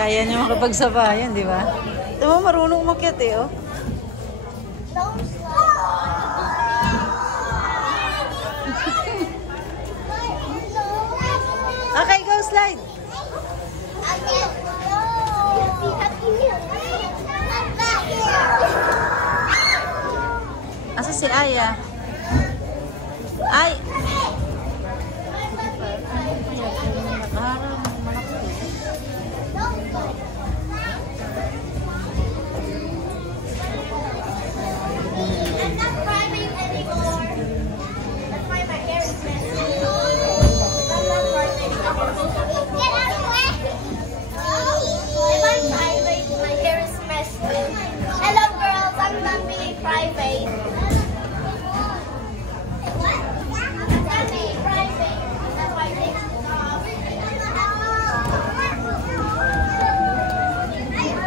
Kaya niya makipagsabayan, di ba? Ito mo, marunong umakyat eh, oh. Okay, go slide. Asa si Aya? Ay!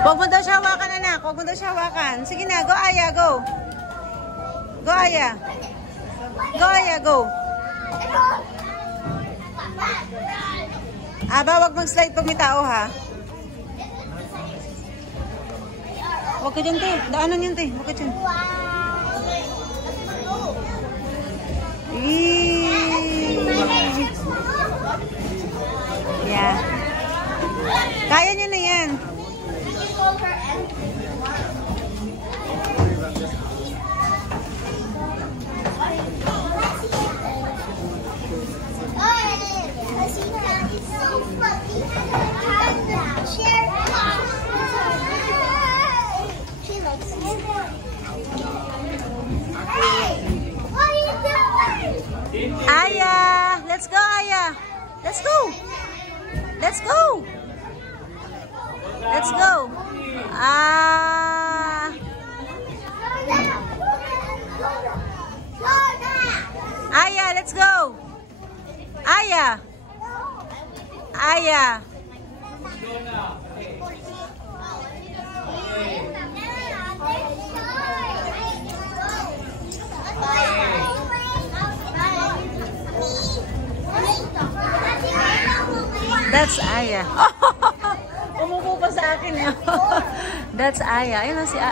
Huwag mo daw siya hawakan, anak. Huwag mo daw siya hawakan. Sige na, go Aya, go. Go Aya. Go Aya, go. Aba, huwag mag-slide pag may tao, ha? Huwag ka dyan, te. Daanan yun, te. Huwag ka dyan. Yeah. Kaya niyo na yan. Aya, let's go, Aya. Let's go. Let's go. Let's go. Aya, let's go. Aya. Aya. That's Aya. Umupo pa sa akin. That's Aya. Ayun na si Aya.